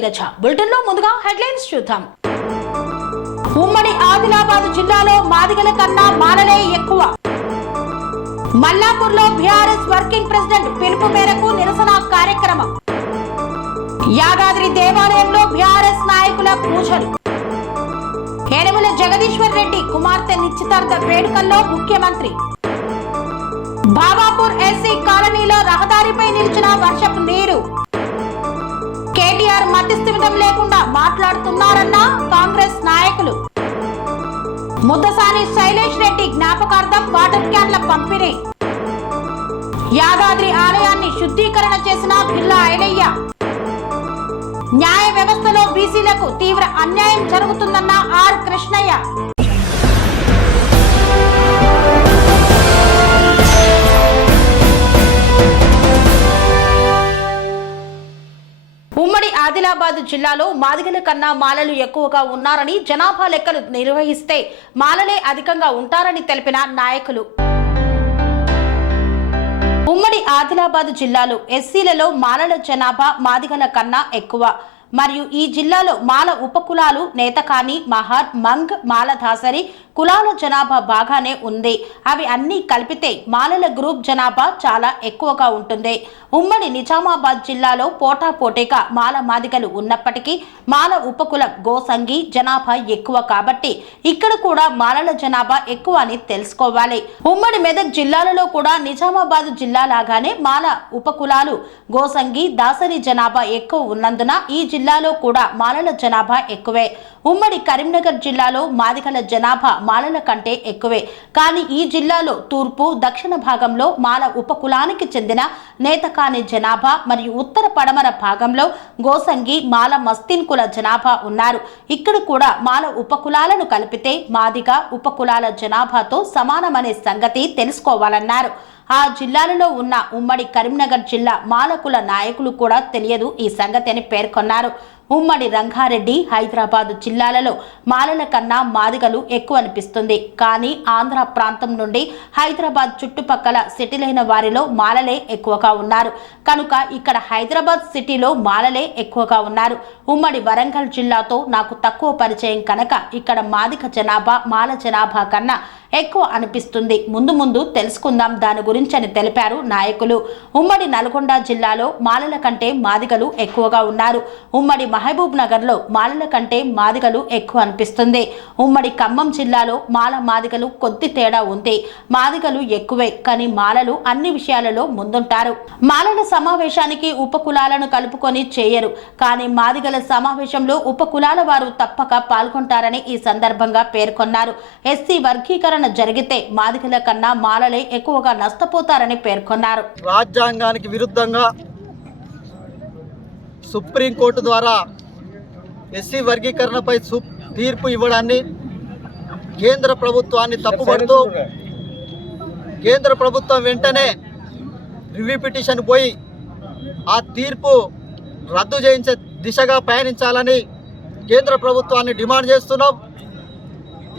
Neeraja. Bulletin లో ముందుగా headlines చూద్దాం. ఉమ్మడి ఆదిలాబాద్ జిల్లాలో మాదిగల కన్నా మాలలే ఎక్కువ. మల్లాపూర్లో బీఆర్ఎస్ వర్కింగ్ ప్రెసిడెంట్ పిలుపు మేరకు నిరసన కార్యక్రమం. యాదాద్రి దేవాలయంలో బీఆర్ఎస్ నాయకుల పూజలు. యనమల జగదీశ్వర్ రెడ్డి కుమార్తె నిశ్చితార్థ వేడుకల్లో ముఖ్యమంత్రి. బాబాపూర్ ఎస్సీ కాలనీలో రహదారిపై నిలిచిన వర్షపు నీరు. కేటీఆర్ మధ్యస్థిమితం లేకుండా మాట్లాడుతున్నారన్న కాంగ్రెస్ నాయకులు. ముద్దసాని శైలేష్ రెడ్డి జ్ఞాపకార్థం వాటర్ క్యాన్ల పంపిణీ. యాదాద్రి ఆలయాన్ని శుద్ధీకరణ చేసిన బిల్లా ఐలయ్య. న్యాయ వ్యవస్థలో బీసీలకు తీవ్ర అన్యాయం జరుగుతుందన్న ఆర్ కృష్ణయ్య. ఉమ్మడి ఆదిలాబాద్ జిల్లాలో మాదిగల కన్నా మాలలు ఎక్కువగా ఉన్నారని, జనాభా లెక్కలు నిర్వహిస్తే మాలలే అధికంగా ఉంటారని తెలిపిన నాయకులు. ఉమ్మడి ఆదిలాబాద్ జిల్లాలో ఎస్సీలలో మాలల జనాభా మాదిగల కన్నా ఎక్కువ మరియు ఈ జిల్లాలో మాల ఉపకులాలు నేతకాని, మహర్, మంగ్, మాలధాసరి కులాల జనాభా బాగానే ఉంది. అవి అన్నీ కలిపితే మాలల గ్రూప్ జనాభా చాలా ఎక్కువగా ఉంటుంది. ఉమ్మడి నిజామాబాద్ జిల్లాలో పోటాపోటీగా మాల మాదిగలు ఉన్నప్పటికీ మాల ఉపకులం గోసంగి జనాభా ఎక్కువ కాబట్టి ఇక్కడ కూడా మాలల జనాభా ఎక్కువ అని తెలుసుకోవాలి. ఉమ్మడి మెదక్ జిల్లాలలో కూడా నిజామాబాద్ జిల్లా లాగానే మాల ఉపకులాలు గోసంగి దాసరి జనాభా ఎక్కువ ఉన్నందున ఈ జిల్లాలో కూడా మాలల జనాభా ఎక్కువే. ఉమ్మడి కరీంనగర్ జిల్లాలో మాదిగల జనాభా మాలల కంటే ఎక్కువే. కానీ ఈ జిల్లాలో తూర్పు, దక్షిణ భాగంలో మాల ఉపకులానికి చెందిన నేతకాని జనాభా మరియు ఉత్తర పడమర భాగంలో గోసంగి, మాల మస్తీన్ కుల జనాభా ఉన్నారు. ఇక్కడ కూడా మాల ఉపకులాలను కలిపితే మాదిగ ఉపకులాల జనాభాతో సమానమనే సంగతి తెలుసుకోవాలన్నారు. ఆ జిల్లాలలో ఉన్న ఉమ్మడి కరీంనగర్ జిల్లా మాలకుల నాయకులు కూడా తెలియదు ఈ సంగతి అని పేర్కొన్నారు. ఉమ్మడి రంగారెడ్డి, హైదరాబాద్ జిల్లాలలో మాలల కన్నా మాదిగలు ఎక్కువ అనిపిస్తుంది. కానీ ఆంధ్ర ప్రాంతం నుండి హైదరాబాద్ చుట్టుపక్కల సెటిల్ అయిన వారిలో మాలలే ఎక్కువగా ఉన్నారు కనుక ఇక్కడ హైదరాబాద్ సిటీలో మాలలే ఎక్కువగా ఉన్నారు. ఉమ్మడి వరంగల్ జిల్లాతో నాకు తక్కువ పరిచయం కనుక ఇక్కడ మాదిగ జనాభా మాల జనాభా కన్నా ఎక్కువ అనిపిస్తుంది. ముందు ముందు తెలుసుకుందాం దాని గురించి అని తెలిపారు నాయకులు. ఉమ్మడి నల్గొండ జిల్లాలో మాలల కంటే మాదిగలు ఎక్కువగా ఉన్నారు. ఉమ్మడి మహబూబ్ నగర్ లో మాలల కంటే మాదిగలు ఎక్కువ అనిపిస్తుంది. ఉమ్మడి ఖమ్మం జిల్లాలో మాల మాదిగలు కొద్ది తేడా ఉంది. మాదిగలు ఎక్కువే కానీ మాలలు అన్ని విషయాలలో ముందుంటారు. మాలల సమావేశానికి ఉపకులాలను కలుపుకొని చేయరు కానీ మాదిగల సమావేశంలో ఉపకులాల వారు తప్పక పాల్గొంటారని ఈ సందర్భంగా పేర్కొన్నారు. ఎస్సీ వర్గీకరణ జరిగితే మాదిగల కన్నా మాలలే ఎక్కువగా నష్టపోతారని పేర్కొన్నారు. రాజ్యాంగానికి విరుద్ధంగా సుప్రీంకోర్టు ద్వారా ఎస్సీ వర్గీకరణపై తీర్పు ఇవ్వడాన్ని కేంద్ర ప్రభుత్వాన్ని తప్పుపడుతూ కేంద్ర ప్రభుత్వం వెంటనే రివ్యూ పిటిషన్ పోయి ఆ తీర్పు రద్దు చేయించే దిశగా పయనించాలని కేంద్ర ప్రభుత్వాన్ని డిమాండ్ చేస్తున్నాం.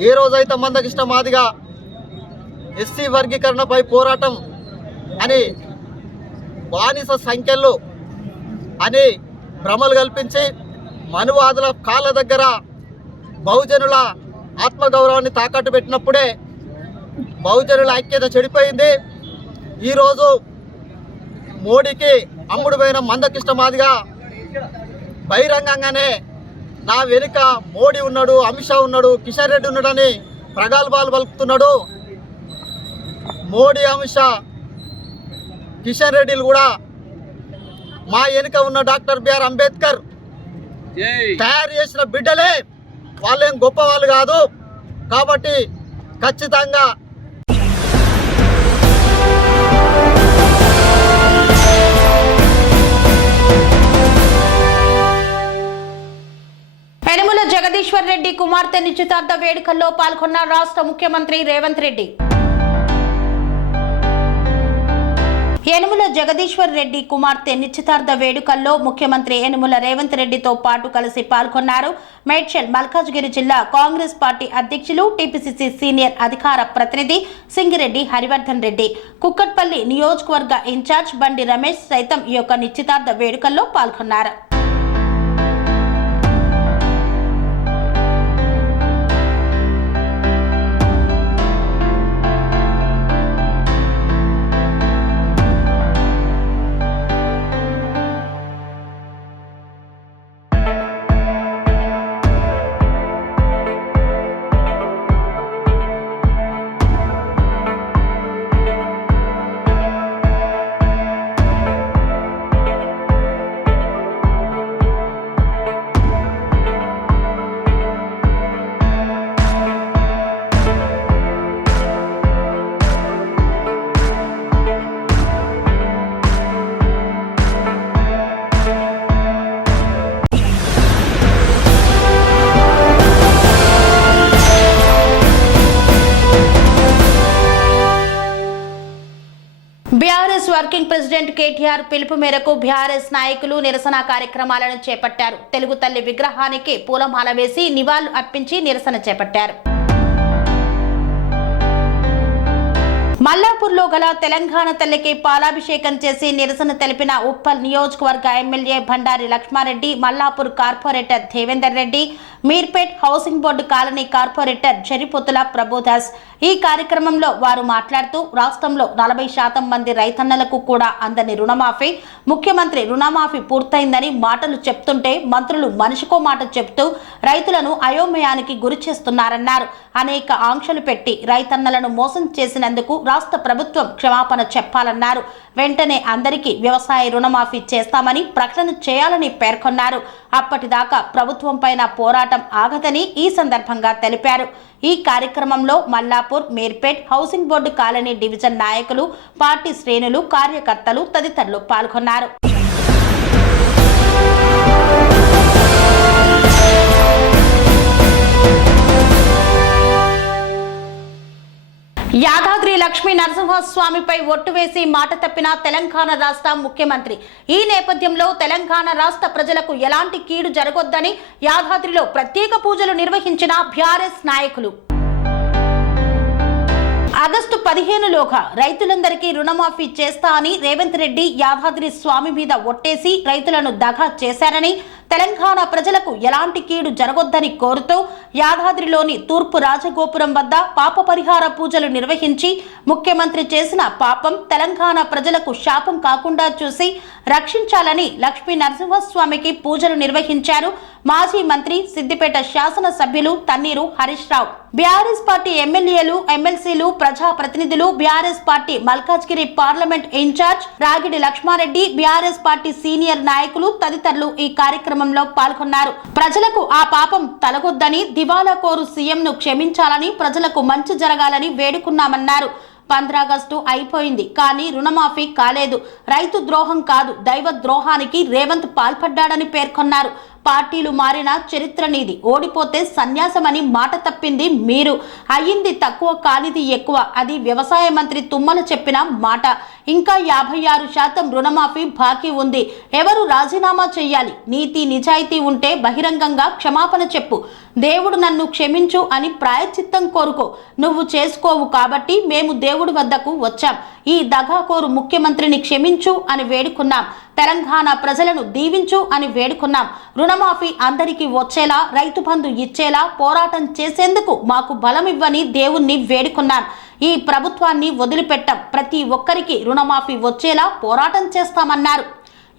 ఏ రోజైతే మందకృష్ణ మాదిగ ఎస్సీ వర్గీకరణపై పోరాటం అని బానిస సంఖ్యలు అని భ్రమలు కల్పించి మనువాదుల కాళ్ళ దగ్గర బహుజనుల ఆత్మగౌరవాన్ని తాకట్టు పెట్టినప్పుడే బహుజనుల ఐక్యత చెడిపోయింది. ఈరోజు మోడీకి అమ్ముడుపోయిన మందకృష్ణ మాదిగ బహిరంగంగానే నా వెనుక మోడీ ఉన్నాడు, అమిత్ షా ఉన్నాడు, కిషన్ రెడ్డి ఉన్నాడని ప్రగల్భాలు పలుకుతున్నాడు. మోడీ, అమిత్ షా, కిషన్ రెడ్డిలు కూడా మా వెనుక ఉన్న డాక్టర్ బిఆర్ అంబేద్కర్ తయారు చేసిన బిడ్డలే, వాళ్ళేం గొప్ప వాళ్ళు కాదు. కాబట్టి ఖచ్చితంగా యనమల జగదీశ్వర్ రెడ్డి కుమార్తె నిశ్చితార్థ వేడుకల్లో పాల్గొన్న రాష్ట్ర ముఖ్యమంత్రి రేవంత్ రెడ్డి. యనమల జగదీశ్వర్ రెడ్డి కుమార్తె నిశ్చితార్థ వేడుకల్లో ముఖ్యమంత్రి యనమల రేవంత్ రెడ్డితో పాటు కలిసి పాల్గొన్నారు. మేడ్చల్ మల్కాజ్గిరి జిల్లా కాంగ్రెస్ పార్టీ అధ్యక్షులు, టీపీసీసీ సీనియర్ అధికార ప్రతినిధి సింగిరెడ్డి హరివర్ధన్ రెడ్డి, కుక్కట్పల్లి నియోజకవర్గ ఇన్ఛార్జ్ బండి రమేష్ సైతం ఈ యొక్క నిశ్చితార్థ వేడుకల్లో పాల్గొన్నారు. వర్కింగ్ ప్రెసిడెంట్ కేటీఆర్ పిలుపు మేరకు బీఆర్ఎస్ నాయకులు నిరసన కార్యక్రమాలను చేపట్టారు. తెలుగు తల్లి విగ్రహానికి పూలమాల వేసి నివాళులు అర్పించి నిరసన చేపట్టారు. మల్లాపూర్లో గల తెలంగాణ తల్లికి పాలాభిషేకం చేసి నిరసన తెలిపిన ఉప్పల్ నియోజకవర్గ MLA Bandari Lakshma Reddy, Mallapur corporator Devender Reddy, Meerpet housing board colony corporator Jaripothula Prabhudas. ఈ కార్యక్రమంలో వారు మాట్లాడుతూ రాష్ట్రంలో 40% మంది రైతన్నలకు కూడా అందని రుణమాఫీ, ముఖ్యమంత్రి రుణమాఫీ పూర్తయిందని మాటలు చెప్తుంటే మంత్రులు మనిషికో మాట చెప్తూ రైతులను అయోమయానికి గురి చేస్తున్నారన్నారు. అనేక ఆంక్షలు పెట్టి రైతన్నలను మోసం చేసినందుకు రాష్ట్ర ప్రభుత్వం క్షమాపణ చెప్పాలన్నారు. వెంటనే అందరికీ వ్యవసాయ రుణమాఫీ చేస్తామని ప్రకటన చేయాలని పేర్కొన్నారు. అప్పటిదాకా ప్రభుత్వం పైన పోరాటం ఆగదని ఈ సందర్భంగా తెలిపారు. ఈ కార్యక్రమంలో Mallapur, Meerpet housing board colony division నాయకులు, పార్టీ శ్రేణులు, కార్యకర్తలు తదితరులు పాల్గొన్నారు. యాదాద్రి లక్ష్మీ నరసింహస్వామిపై ఒట్టు వేసి మాట తప్పిన తెలంగాణ రాష్ట్ర ముఖ్యమంత్రి. ఈ నేపథ్యంలో తెలంగాణ రాష్ట్ర ప్రజలకు ఎలాంటి కీడు జరగొద్దని యాదాద్రిలో ప్రత్యేక పూజలు నిర్వహించిన బీఆర్ఎస్ నాయకులు. ఆగస్టు 15లోగా రైతులందరికీ రుణమాఫీ చేస్తా అని రేవంత్ రెడ్డి యాదాద్రి స్వామి మీద ఒట్టేసి రైతులను దగా చేశారని, తెలంగాణ ప్రజలకు ఎలాంటి కీడు జరగొద్దని కోరుతూ యాదాద్రిలోని తూర్పు రాజగోపురం వద్ద పాప పరిహార పూజలు నిర్వహించి ముఖ్యమంత్రి చేసిన పాపం తెలంగాణ ప్రజలకు శాపం కాకుండా చూసి రక్షించాలని లక్ష్మీ నరసింహస్వామికి పూజలు నిర్వహించారు. మాజీ మంత్రి, సిద్దిపేట శాసన సభ్యులు తన్నీరు హరీష్ రావు, బీఆర్ఎస్ పార్టీ ఎమ్మెల్యేలు, ఎమ్మెల్సీలు, ప్రజాప్రతినిధులు, BRS party Malkajgiri parliament in-charge Ragidi Lakshma Reddy, BRS party senior నాయకులు తదితరులు ఈ కార్యక్రమంలో పాల్గొన్నారు. ప్రజలకు ఆ పాపం తలగొద్దని, దివాలా కోరు సీఎంను క్షమించాలని, ప్రజలకు మంచి జరగాలని వేడుకున్నామన్నారు. 15 ఆగస్టు అయిపోయింది కానీ రుణమాఫీ కాలేదు. రైతు ద్రోహం కాదు, దైవ ద్రోహానికి రేవంత్ పాల్పడ్డాడని పేర్కొన్నారు. పార్టీలు మారిన చరిత్ర నీది, ఓడిపోతే సన్యాసమని మాట తప్పింది మీరు, అయ్యింది తక్కువ కానిది ఎక్కువ, అది వ్యవసాయ మంత్రి తుమ్మల చెప్పిన మాట. ఇంకా 56% రుణమాఫీ బాకీ ఉంది. ఎవరు రాజీనామా చెయ్యాలి? నీతి నిజాయితీ ఉంటే బహిరంగంగా క్షమాపణ చెప్పు. దేవుడు నన్ను క్షమించు అని ప్రాయశ్చిత్తం కోరుకో. నువ్వు చేసుకోవు కాబట్టి మేము దేవుడి వద్దకు వచ్చాం. ఈ దగాకోరు ముఖ్యమంత్రిని క్షమించు అని వేడుకున్నాం. తెలంగాణ ప్రజలను దీవించు అని వేడుకున్నాం. రుణమాఫీ అందరికీ వచ్చేలా, రైతు బంధు ఇచ్చేలా పోరాటం చేసేందుకు మాకు బలమివ్వని దేవుణ్ణి వేడుకున్నాం. ఈ ప్రభుత్వాన్ని వదిలిపెట్టాం. ప్రతి ఒక్కరికి రుణమాఫీ వచ్చేలా పోరాటం చేస్తామన్నారు.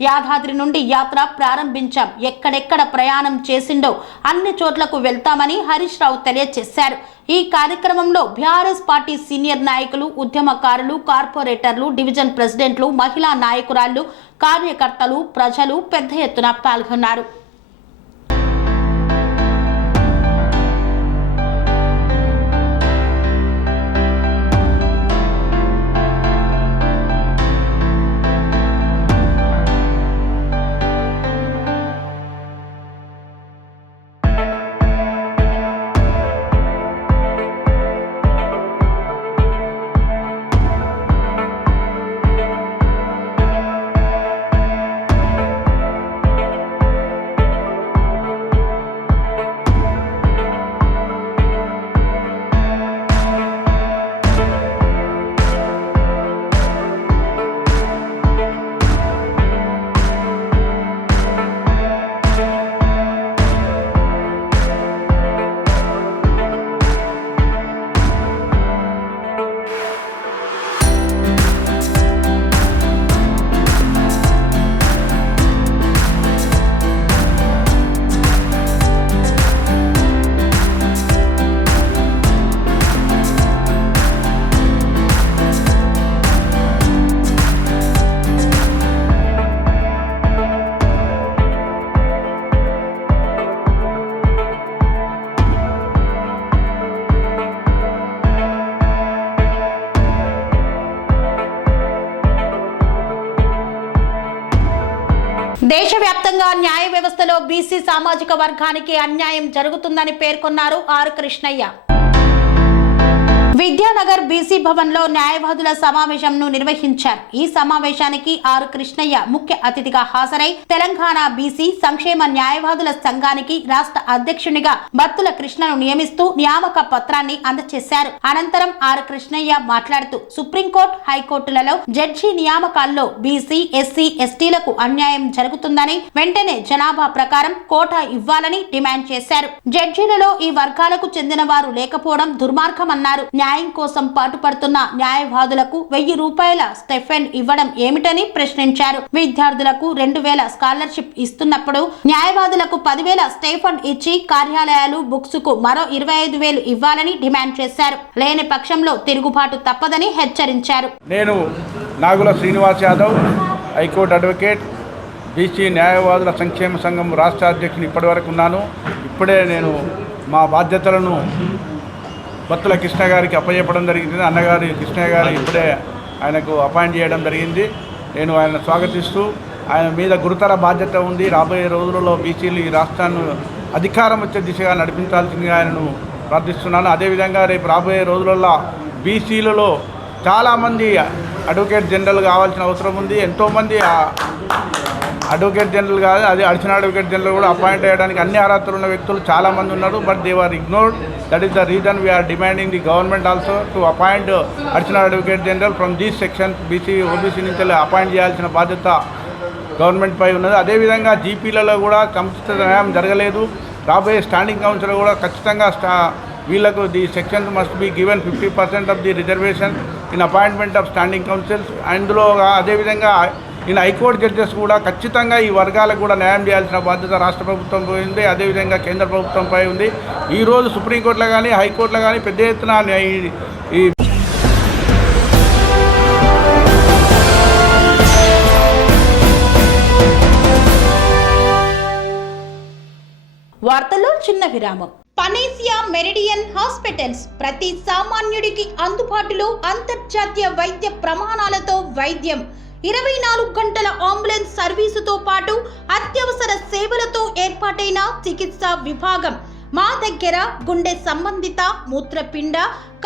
యాదాద్రి నుండి యాత్ర ప్రారంభించాం. ఎక్కడెక్కడ ప్రయాణం చేసిండో అన్ని చోట్లకు వెళ్తామని హరీష్ రావు తెలియజేశారు. ఈ కార్యక్రమంలో బీఆర్ఎస్ పార్టీ సీనియర్ నాయకులు, ఉద్యమకారులు, కార్పొరేటర్లు, డివిజన్ ప్రెసిడెంట్లు, మహిళా నాయకురాళ్లు, కార్యకర్తలు, ప్రజలు పెద్ద ఎత్తున పాల్గొన్నారు. దేశవ్యాప్తంగా న్యాయ వ్యవస్థలో బీసీ సామాజిక వర్గానికి అన్యాయం జరుగుతుందని పేర్కొన్నారు ఆర్ కృష్ణయ్య. విద్యానగర్ బీసీ భవన్ లో న్యాయవాదుల సమావేశంను నిర్వహించారు. ఈ సమావేశానికి ఆర్ కృష్ణయ్య ముఖ్య అతిథిగా హాజరై తెలంగాణ బీసీ సంక్షేమ న్యాయవాదుల సంఘానికి రాష్ట్ర అధ్యక్షునిగా బత్తుల కృష్ణను నియమిస్తూ నియామక పత్రాన్ని అందజేశారు. అనంతరం ఆర్ కృష్ణయ్య మాట్లాడుతూ సుప్రీంకోర్టు, హైకోర్టులలో జడ్జి నియామకాల్లో బీసీ, ఎస్సీ, ఎస్టీలకు అన్యాయం జరుగుతుందని వెంటనే జనాభా ప్రకారం కోటా ఇవ్వాలని డిమాండ్ చేశారు. జడ్జీలలో ఈ వర్గాలకు చెందిన వారు లేకపోవడం దుర్మార్గమన్నారు. న్యాయం కోసం పాటుపడుతున్న న్యాయవాదులకు 1000 రూపాయల స్టైఫెండ్ ఇవ్వడం ఏమిటని ప్రశ్నించారు. విద్యార్థులకు 2000 స్కాలర్షిప్ ఇస్తున్నప్పుడు న్యాయవాదులకు 10,000 స్టైఫెండ్ ఇచ్చి కార్యాలయాలు, బుక్స్ కు మరో 25,000 ఇవ్వాలని డిమాండ్ చేశారు. లేని పక్షంలో తిరుగుబాటు తప్పదని హెచ్చరించారు. నేను Nagula Srinivas Yadav, high court advocate, BC న్యాయవాదుల సంక్షేమ సంఘం రాష్ట్ర అధ్యక్షుని ఇప్పటివరకు ఉన్నాను. ఇప్పుడే నేను మా బాధ్యతలను బత్తుల కృష్ణ గారికి అప్పచెప్పడం జరిగింది. అన్నగారి కృష్ణ గారు ఇప్పుడే ఆయనకు అపాయింట్ చేయడం జరిగింది. నేను ఆయన స్వాగతిస్తూ ఆయన మీద గురుతర బాధ్యత ఉంది. రాబోయే రోజులలో బీసీలు ఈ రాష్ట్రాన్ని అధికారం వచ్చే దిశగా నడిపించాల్సిందిగా ఆయనను ప్రార్థిస్తున్నాను. అదేవిధంగా రేపు రాబోయే రోజులలో బీసీలలో చాలామంది అడ్వకేట్ జనరల్ కావాల్సిన అవసరం ఉంది. ఎంతోమంది అడ్వకేట్ జనరల్ కాదు, అది అడిషనల్ అడ్వకేట్ జనరల్ కూడా అపాయింట్ చేయడానికి అన్ని అర్హతలు ఉన్న వ్యక్తులు చాలామంది ఉన్నారు. But they are ignored. That is the reason we're demanding the government also to appoint additional advocate general from these sections. BC, OBC నుంచి అపాయింట్ చేయాల్సిన బాధ్యత గవర్నమెంట్ పై ఉన్నది. అదేవిధంగా జీపీలలో కూడా సముచిత న్యాయం జరగలేదు. రాబోయే స్టాండింగ్ కౌన్సిల్ కూడా ఖచ్చితంగా వీళ్లకు the sections must be given 50% of the reservation in appointment of standing councils. అందులో అదేవిధంగా ఈయన హైకోర్టు జడ్జెస్ కూడా ఖచ్చితంగా ఈ వర్గాలకు కూడా న్యాయం చేయాల్సిన బాధ్యత రాష్ట్ర ప్రభుత్వం పై ఉంది. అదేవిధంగా కేంద్ర ప్రభుత్వంపై ఉంది. ఈరోజు సుప్రీంకోర్టులో కానీ, హైకోర్టులో కానీ పెద్ద ఎత్తున ఈ వార్తల్లో చిన్న విరామం. పనేసియా మెరిడియన్ హాస్పిటల్స్ ప్రతి సామాన్యుడికి అందుబాటులో అంతర్జాతీయ వైద్య ప్రమాణాలతో వైద్యం, 24 గంటల అంబులెన్స్ సర్వీసుతో పాటు అత్యవసర సేవలతో ఏర్పాటైన చికిత్సా విభాగం. మా దగ్గర గుండె సంబంధిత, మూత్రపిండ,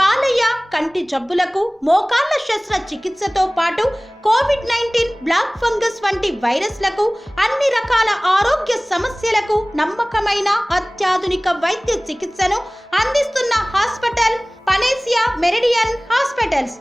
కాలేయ, కంటి జబ్బులకు, మోకాళ్ల శస్త్రచికిత్సతో పాటు కోవిడ్-19, బ్లాక్ ఫంగస్ వంటి వైరస్లకు, అన్ని రకాల ఆరోగ్య సమస్యలకు నమ్మకమైన అత్యాధునిక వైద్య చికిత్సను అందిస్తున్న హాస్పిటల్ పనేసియా మెరిడియన్ హాస్పిటల్స్.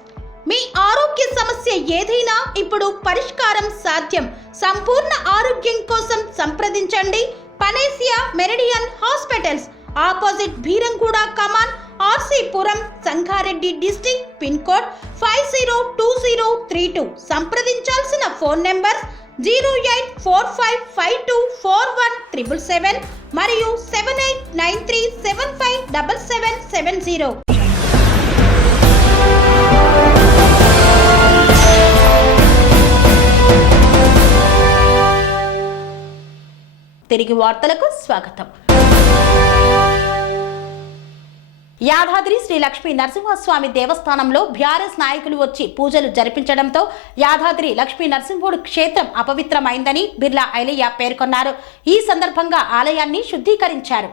మీ ఆరోగ్య సమస్య ఏదైనా ఇప్పుడు పరిష్కారం సాధ్యం. సంపూర్ణ ఆరోగ్యం కోసం సంప్రదించండి Panacea Meridian hospitals. Opposite Beeramguda Kaman, RC Puram, Sangareddy district. Pin code 502032. సంప్రదించాల్సిన ఫోన్ నెంబర్ 0845524177 మరియు 7893757770. తిరిగి వార్తలకు స్వాగతం. యాదాద్రి శ్రీ లక్ష్మీ నరసింహస్వామి దేవస్థానంలో బీఆర్ఎస్ నాయకులు వచ్చి పూజలు జరిపించడంతో యాదాద్రి లక్ష్మీ నరసింహుడు క్షేత్రం అపవిత్రమైందని బిర్లా ఐలయ్య పేర్కొన్నారు. ఈ సందర్భంగా ఆలయాన్ని శుద్ధీకరించారు.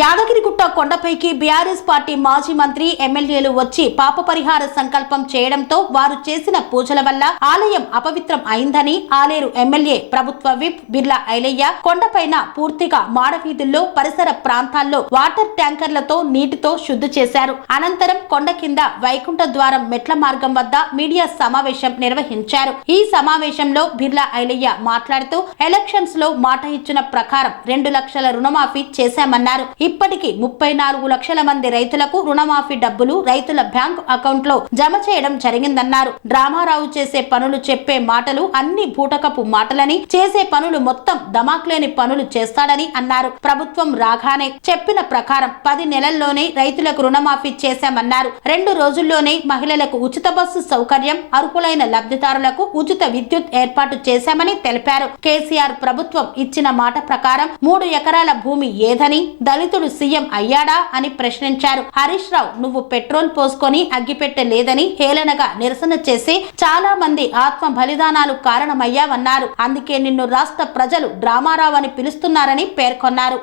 యాదగిరిగుట్ట కొండపైకి బీఆర్ఎస్ పార్టీ మాజీ మంత్రి, ఎమ్మెల్యేలు వచ్చి పాప పరిహార సంకల్పం చేయడంతో వారు చేసిన పూజల వల్ల ఆలయం అపవిత్రం అయిందని ఆలేరు ఎమ్మెల్యే ప్రభుత్వ విప్ బిర్లా ఐలయ్య కొండపైన పూర్తిగా మాడవీధుల్లో, పరిసర ప్రాంతాల్లో వాటర్ ట్యాంకర్లతో నీటితో శుద్ధి చేశారు. అనంతరం కొండ కింద వైకుంఠ ద్వారం మెట్ల మార్గం వద్ద మీడియా సమావేశం నిర్వహించారు. ఈ సమావేశంలో బిర్లా ఐలయ్య మాట్లాడుతూ ఎలక్షన్స్ లో మాట ఇచ్చిన ప్రకారం 2 లక్షల రుణమాఫీ చేశామన్నారు. ఇప్పటికి 34 లక్షల మంది రైతులకు రుణమాఫీ డబ్బులు రైతుల బ్యాంకు అకౌంట్ లో జమ చేయడం జరిగిందన్నారు. డ్రామారావు చేసే పనులు, చెప్పే మాటలు అన్ని బూటకపు మాటలని, చేసే పనులు మొత్తం దమాక్లేని పనులు చేస్తాడని అన్నారు. ప్రభుత్వం రాగానే చెప్పిన ప్రకారం 10 నెలల్లోనే రైతులకు రుణమాఫీ చేశామన్నారు. 2 రోజుల్లోనే మహిళలకు ఉచిత బస్సు సౌకర్యం, అర్హులైన లబ్ధిదారులకు ఉచిత విద్యుత్ ఏర్పాటు చేశామని తెలిపారు. కేసీఆర్ ప్రభుత్వం ఇచ్చిన మాట ప్రకారం 3 ఎకరాల భూమి ఏదని, దళితుడు సీఎం అయ్యాడా అని ప్రశ్నించారు. హరీష్ రావు, నువ్వు పెట్రోల్ పోసుకొని అగ్గిపెట్టె లేదని హేళనగా నిరసన చేసి చాలా మంది ఆత్మ బలిదానాలు కారణమయ్యావన్నారు. అందుకే నిన్ను రాష్ట్ర ప్రజలు డ్రామారావు అని పిలుస్తున్నారని పేర్కొన్నారు.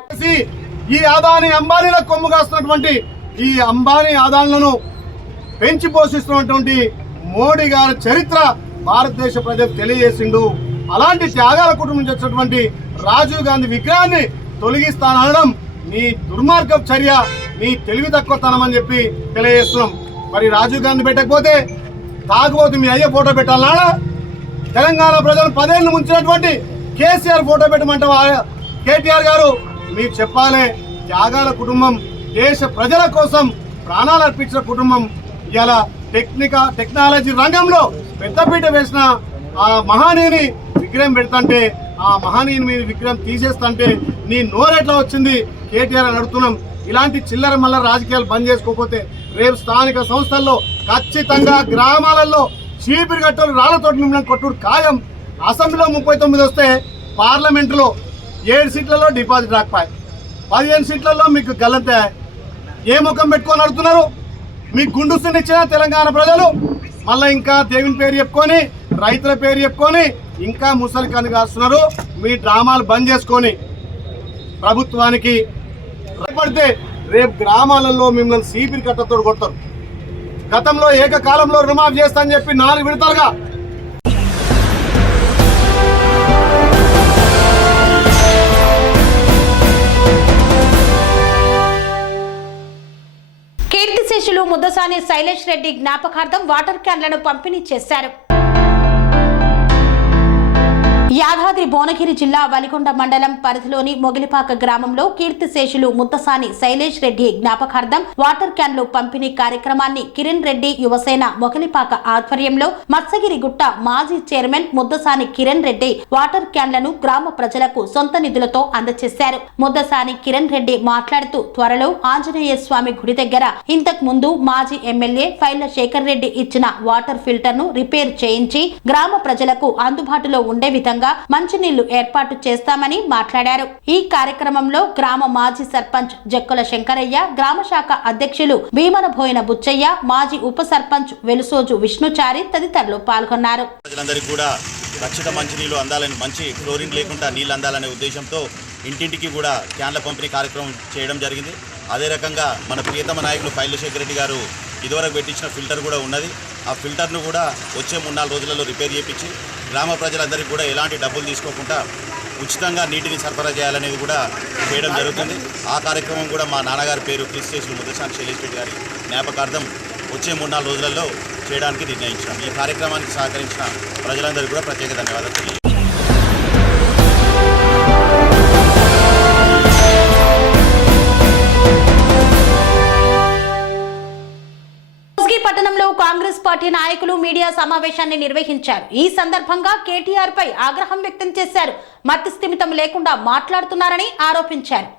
ఈ అదాని అంబానీల కొమ్ము కాస్తున్నటువంటి ఈ అంబానీ ఆదాలను పెంచి పోషిస్తున్నటువంటి మోడీ గారి చరిత్ర భారతదేశ ప్రజలకు తెలియజేసిండు. అలాంటి త్యాగాల కుటుంబం నుంచి వచ్చినటువంటి రాజీవ్ గాంధీ విగ్రహాన్ని తొలగిస్తానడం మీ దుర్మార్గ చర్య, మీ తెలివి తక్కువతనం అని చెప్పి తెలియజేస్తున్నాం. మరి రాజీవ్ గాంధీ పెట్టకపోతే తాగుబోతు మీ అయ్యే ఫోటో పెట్టాలన్నా? తెలంగాణ ప్రజలు 10 ఏళ్ళు ముంచినటువంటి కేసీఆర్ ఫోటో పెట్టమంటే కేటీఆర్ గారు మీకు చెప్పాలి. త్యాగాల కుటుంబం, దేశ ప్రజల కోసం ప్రాణాలు అర్పించిన కుటుంబం ఇలా టెక్నాలజీ రంగంలో పెద్దపీట వేసిన ఆ మహానీయుని విగ్రహం పెడతంటే, ఆ మహానీయుని మీద విగ్రహం తీసేస్తంటే నీ నోరెట్లా వచ్చింది కేటీఆర్ అని అడుగుతున్నాం. ఇలాంటి చిల్లర మల్ల రాజకీయాలు బంద్ చేసుకోకపోతే రేపు స్థానిక సంస్థల్లో ఖచ్చితంగా గ్రామాలలో చీపిరి గట్టలు రాళ్లతోటి మిమ్మల్ని కొట్టుడు ఖాయం. అసెంబ్లీలో 39 వస్తే పార్లమెంటులో 7 సీట్లలో డిపాజిట్ రాకపోయాయి, 15 సీట్లలో మీకు గల్లంతే. ఏ ముఖం పెట్టుకొని అడుగుతున్నారు? మీకు గుండుస్తుని ఇచ్చిన తెలంగాణ ప్రజలు మళ్ళీ ఇంకా దేవుని పేరు చెప్పుకొని, రైతుల పేరు చెప్పుకొని ఇంకా ముసలి కన్ను కాస్తున్నారు. మీ డ్రామాలు బంద్ చేసుకొని ప్రభుత్వానికి పడితే రేపు గ్రామాలలో మిమ్మల్ని సీపిరి కట్టతో కొడతారు. గతంలో ఏకకాలంలో రుణమాఫీ చేస్తా అని చెప్పి 4 విడతలుగా కీర్తిశేషులు ముద్దసాని శైలేష్ రెడ్డి జ్ఞాపకార్థం వాటర్ క్యాన్లను పంపిణీ చేశారు. యాదాద్రి భువనగిరి జిల్లా వలిగొండ మండలం పరిధిలోని మొగిలిపాక గ్రామంలో కీర్తిశేషులు ముద్దసాని శైలేష్ రెడ్డి జ్ఞాపకార్థం వాటర్ క్యాన్లు పంపిణీ కార్యక్రమాన్ని కిరణ్ రెడ్డి యువసేన మొగిలిపాక ఆధ్వర్యంలో మత్స్యగిరిగుట్ట మాజీ చైర్మన్ ముద్దసాని కిరణ్ రెడ్డి వాటర్ క్యాన్లను గ్రామ ప్రజలకు సొంత నిధులతో అందజేశారు. ముద్దసాని కిరణ్ రెడ్డి మాట్లాడుతూ త్వరలో ఆంజనేయ స్వామి గుడి దగ్గర ఇంతకు ముందు మాజీ ఎమ్మెల్యే ఫైళ్ల శేఖర్ రెడ్డి ఇచ్చిన వాటర్ ఫిల్టర్ ను రిపేర్ చేయించి గ్రామ ప్రజలకు అందుబాటులో ఉండే విధంగా మంచినీళ్లు ఏర్పాటు చేస్తామని మాట్లాడారు. ఈ కార్యక్రమంలో గ్రామ మాజీ సర్పంచ్ జక్కుల శంకరయ్య, గ్రామ శాఖ అధ్యక్షులు భీమనబోయిన బుచ్చయ్య, మాజీ ఉప సర్పంచ్ వెలుసోజు విష్ణుచారి తదితరులు పాల్గొన్నారు. ప్రజలందరికీ కూడా రక్షిత మంచినీళ్లు అందాలని, మంచి క్లోరిన్ లేకుండా నీళ్లు అందాలనే ఉద్దేశంతో ఇంటింటికి కూడా క్యాన్ల పంపిణీ కార్యక్రమం చేయడం జరిగింది. అదే రకంగా మన ప్రియతమ నాయకులు ఫైళ్ల శేఖర్ రెడ్డి గారు ఇదివరకు పెట్టించిన ఫిల్టర్ కూడా ఉన్నది. ఆ ఫిల్టర్ను కూడా వచ్చే 3-4 రోజులలో రిపేర్ చేయించి గ్రామ ప్రజలందరికీ కూడా ఎలాంటి డబ్బులు తీసుకోకుండా ఉచితంగా నీటిని సరఫరా చేయాలనేది కూడా చేయడం జరుగుతుంది. ఆ కార్యక్రమం కూడా మా నాన్నగారి పేరు కీర్తిశేషులు ముద్దసాని శైలేష్ రెడ్డి గారి జ్ఞాపకార్థం వచ్చే 3-4 రోజులలో చేయడానికి నిర్ణయించాం. ఈ కార్యక్రమానికి సహకరించిన ప్రజలందరికీ కూడా ప్రత్యేక ధన్యవాదాలు తెలియజేస్తాం. పట్టణంలో కాంగ్రెస్ పార్టీ నాయకులు మీడియా సమావేశాన్ని నిర్వహించారు. ఈ సందర్భంగా కేటీఆర్ పై ఆగ్రహం వ్యక్తం చేశారు. మతి స్థిమితం లేకుండా మాట్లాడుతున్నారని ఆరోపించారు.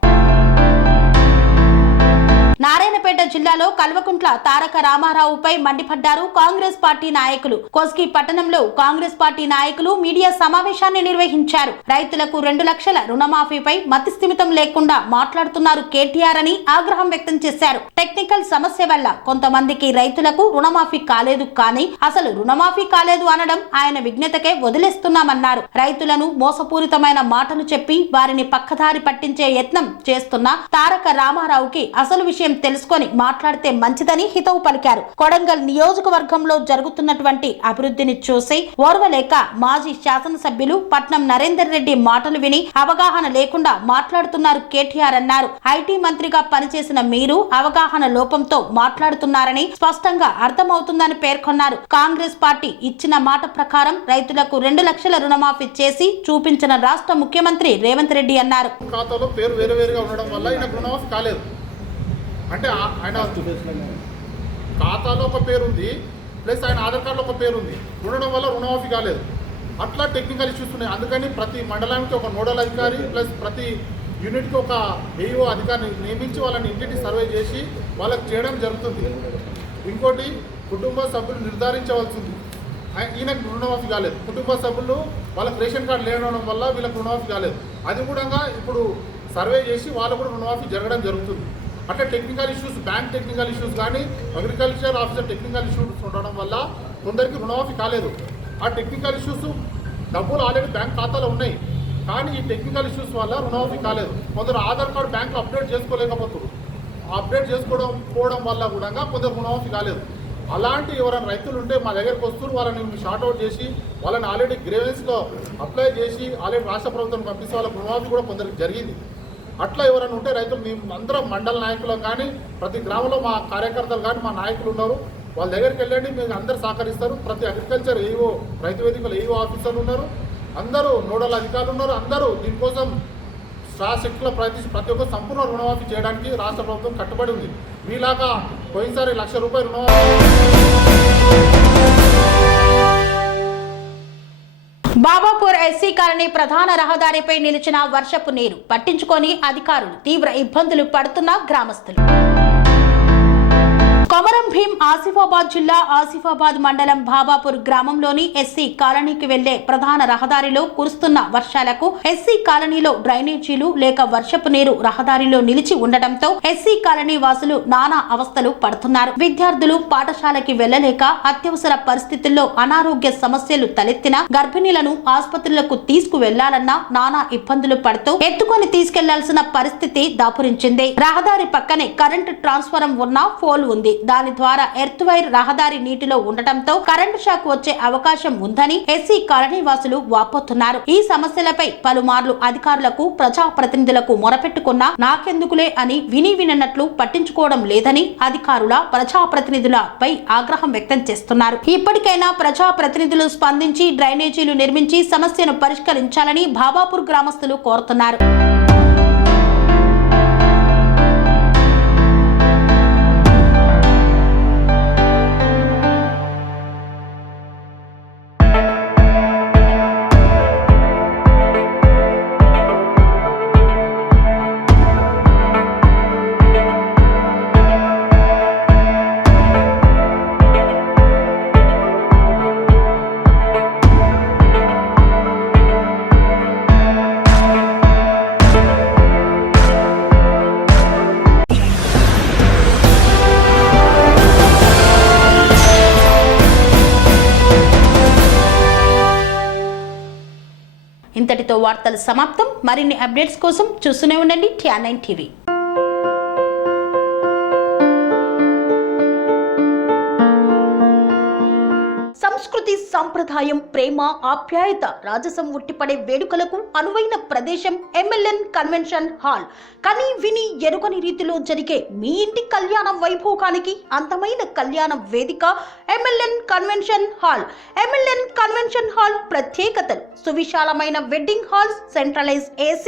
నారాయణపేట జిల్లాలో కల్వకుంట్ల తారక రామారావుపై మండిపడ్డారు కాంగ్రెస్ పార్టీ నాయకులు. కోస్గి పట్టణంలో కాంగ్రెస్ పార్టీ నాయకులు మీడియా సమావేశాన్ని నిర్వహించారు. రైతులకు 2 లక్షల రుణమాఫీపై మతి స్థిమితం లేకుండా మాట్లాడుతున్నారు కేటీఆర్ అని ఆగ్రహం వ్యక్తం చేశారు. టెక్నికల్ సమస్య వల్ల కొంతమందికి రైతులకు రుణమాఫీ కాలేదు, కానీ అసలు రుణమాఫీ కాలేదు అనడం ఆయన విజ్ఞతకే వదిలేస్తున్నామన్నారు. రైతులను మోసపూరితమైన మాటలు చెప్పి వారిని పక్కదారి పట్టించే యత్నం చేస్తున్న తారక రామారావుకి అసలు విషయం తెలుసుకొని మాట్లాడితే మంచిదని హితవు పలికారు. కొడంగల్ నియోజకవర్గంలో జరుగుతున్నటువంటి అభివృద్ధిని చూసి ఓర్వలేక మాజీ శాసనసభ్యులు పట్నం నరేందర్ రెడ్డి మాటలు విని అవగాహన లేకుండా మాట్లాడుతున్నారు కేటీఆర్ అన్నారు. ఐటీ మంత్రిగా పనిచేసిన మీరు అవగాహన లోపంతో మాట్లాడుతున్నారని స్పష్టంగా అర్థమవుతుందని పేర్కొన్నారు. కాంగ్రెస్ పార్టీ ఇచ్చిన మాట ప్రకారం రైతులకు 2 లక్షల రుణమాఫీ చేసి చూపించిన రాష్ట్ర ముఖ్యమంత్రి రేవంత్ రెడ్డి అన్నారు. ఖాతాలో పేరు వేరువేరుగా ఉండడం వల్ల ఈయన రుణమాఫీ కాలేదు. అంటే ఆయన ఖాతాలో ఒక పేరు ఉంది, ప్లస్ ఆయన ఆధార్ కార్డులో ఒక పేరు ఉంది, ఉండడం వల్ల రుణమాఫీ కాలేదు. అట్లా టెక్నికల్ ఇష్యూస్ ఉన్నాయి. అందుకని ప్రతి మండలానికి ఒక నోడల్ అధికారి ప్లస్ ప్రతి యూనిట్కి ఒక ఏఈఓ అధికారిని నియమించి వాళ్ళని ఇంటిని సర్వే చేసి వాళ్ళకి చేయడం జరుగుతుంది. ఇంకోటి కుటుంబ సభ్యులు నిర్ధారించవలసింది. ఈయనకు రుణమాఫీ కాలేదు, కుటుంబ సభ్యులు వాళ్ళకి రేషన్ కార్డు లేనడం వల్ల వీళ్ళకి రుణమాఫీ కాలేదు. అది కూడా ఇప్పుడు సర్వే చేసి వాళ్ళకు కూడా రుణమాఫీ జరగడం జరుగుతుంది. అట్లా technical issues, bank technical issues కానీ అగ్రికల్చర్ ఆఫీసర్ టెక్నికల్ ఇష్యూస్ ఉండడం వల్ల కొందరికి రుణమాఫీ కాలేదు. ఆ టెక్నికల్ ఇష్యూస్ డబ్బులు ఆల్రెడీ బ్యాంక్ ఖాతాలో ఉన్నాయి, కానీ ఈ టెక్నికల్ ఇష్యూస్ వల్ల రుణమాఫీ కాలేదు. కొందరు ఆధార్ కార్డు బ్యాంకులో అప్డేట్ చేసుకోలేకపోతున్నారు. అప్డేట్ చేసుకోవడం వల్ల కూడా కొందరు రుణమాఫీ కాలేదు. అలాంటి ఎవరైనా రైతులు ఉంటే మా దగ్గరకు వస్తున్నారు, వాళ్ళని షార్ట్అవుట్ చేసి వాళ్ళని ఆల్రెడీ గ్రేవెన్స్లో అప్లై చేసి ఆల్రెడీ రాష్ట్ర ప్రభుత్వం పంపిస్తే వాళ్ళ రుణమాఫీ కూడా కొందరికి జరిగింది. అట్లా ఎవరైనా ఉంటే రైతులు మేము అందరం మండల నాయకులు కానీ ప్రతి గ్రామంలో మా కార్యకర్తలు కానీ మా నాయకులు ఉన్నారు, వాళ్ళ దగ్గరికి వెళ్ళండి, మీకు అందరు సహకరిస్తారు. ప్రతి అగ్రికల్చర్ ఏవో రైతు వేదికలు ఏవో ఆఫీసర్లు ఉన్నారు, అందరూ నోడల్ అధికారులు ఉన్నారు, అందరూ దీనికోసం శాశక్తిలో ప్రతి ఒక్క సంపూర్ణ రుణమాఫీ చేయడానికి రాష్ట్ర ప్రభుత్వం కట్టుబడి ఉంది. మీలాగా పోయినసారి ₹1,00,000 రుణమాఫీ. బాబాపూర్ ఎస్సీ కాలనీ ప్రధాన రహదారిపై నిలిచిన వర్షపు నీరు పట్టించుకొని అధికారులు తీవ్ర ఇబ్బందులు పడుతున్న గ్రామస్తులు. కొమరం భీం ఆసిఫాబాద్ జిల్లా ఆసిఫాబాద్ మండలం బాబాపూర్ గ్రామంలోని ఎస్సీ కాలనీకి వెళ్లే ప్రధాన రహదారిలో కురుస్తున్న వర్షాలకు ఎస్సీ కాలనీలో డ్రైనేజీలు లేక వర్షపు నీరు రహదారిలో నిలిచి ఉండటంతో ఎస్సీ కాలనీ వాసులు నానా అవస్థలు పడుతున్నారు. విద్యార్థులు పాఠశాలకి వెళ్లలేక అత్యవసర పరిస్థితుల్లో అనారోగ్య సమస్యలు తలెత్తిన గర్భిణీలను ఆసుపత్రులకు తీసుకువెళ్లాలన్నా నానా ఇబ్బందులు పడుతూ ఎత్తుకొని తీసుకెళ్లాల్సిన పరిస్థితి దాపురించింది. రహదారి పక్కనే కరెంటు ట్రాన్స్ఫారం ఉన్న పోల్ ఉంది. దాని ద్వారా ఎర్త్ వైర్ రహదారి నీటిలో ఉండటంతో కరెంటు షాక్ వచ్చే అవకాశం ఉందని ఎస్సీ కాలనీ వాసులు వాపోతున్నారు. ఈ సమస్యలపై పలుమార్లు అధికారులకు ప్రజాప్రతినిధులకు మొరపెట్టుకున్నా నాకెందుకులే అని విననట్లు పట్టించుకోవడం లేదని అధికారుల ప్రజాప్రతినిధులపై ఆగ్రహం వ్యక్తం చేస్తున్నారు. ఇప్పటికైనా ప్రజాప్రతినిధులు స్పందించి డ్రైనేజీలు నిర్మించి సమస్యను పరిష్కరించాలని బాబాపూర్ గ్రామస్తులు కోరుతున్నారు. ఇంతటితో వార్తలు సమాప్తం. మరిన్ని అప్డేట్స్ కోసం చూస్తూనే ఉండండి TR9 TV. సంస్కృతి, సంప్రదాయం, ప్రేమ, ఆప్యాయత, రాజసం ఉట్టిపడే వేడుకలకు అనువైన ప్రదేశం MLN కన్వెన్షన్ హాల్. కని విని ఎరుగని రీతిలో జరిగే మీ ఇంటి కళ్యాణ వైభోగానికి అందమైన కళ్యాణ వేదిక MLN convention hall. MLN convention hall ప్రత్యేకతలు: సువిశాలమైన wedding halls, centralise AC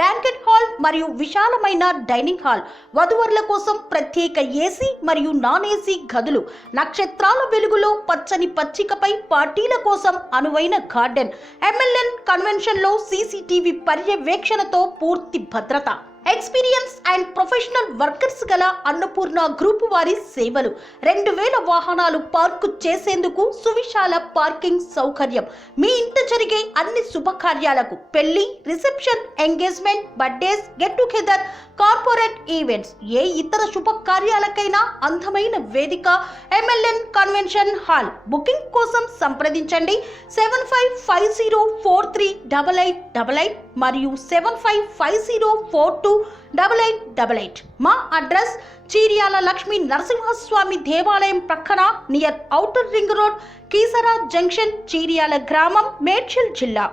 banquet hall మరియు విశాలమైన డైనింగ్ హాల్. వధువరుల కోసం ప్రత్యేక AC మరియు నాన్ AC గదులు. నక్షత్రాల వెలుగులో పచ్చని పచ్చికపై పార్టీల కోసం అనువైన గార్డెన్. MLN కన్వెన్షన్ లో CCTV పర్యవేక్షణతో పూర్తి భద్రత. ఎక్స్పీరియన్స్ అండ్ ప్రొఫెషనల్ వర్కర్స్ గల అన్నపూర్ణ గ్రూప్ వారి సేవలు. 2000 వాహనాలు పార్కు చేసేందుకు సువిశాల పార్కింగ్ సౌకర్యం. మీ ఇంట జరిగే అన్ని శుభకార్యాలకు, పెళ్లి, reception, engagement, birthdays, get together, corporate events, ఏ ఇతర శుభకార్యాలకైనా అందమైన వేదిక MLN కన్వెన్షన్ హాల్. బుకింగ్ కోసం సంప్రదించండి 7550438888 మరియు 7550428888. మా అడ్రస్ చీర్యాల లక్ష్మీ నరసింహస్వామి దేవాలయం ప్రక్కన near outer ring road, Keesara junction, Cheeryal గ్రామం, మేడ్చల్ జిల్లా.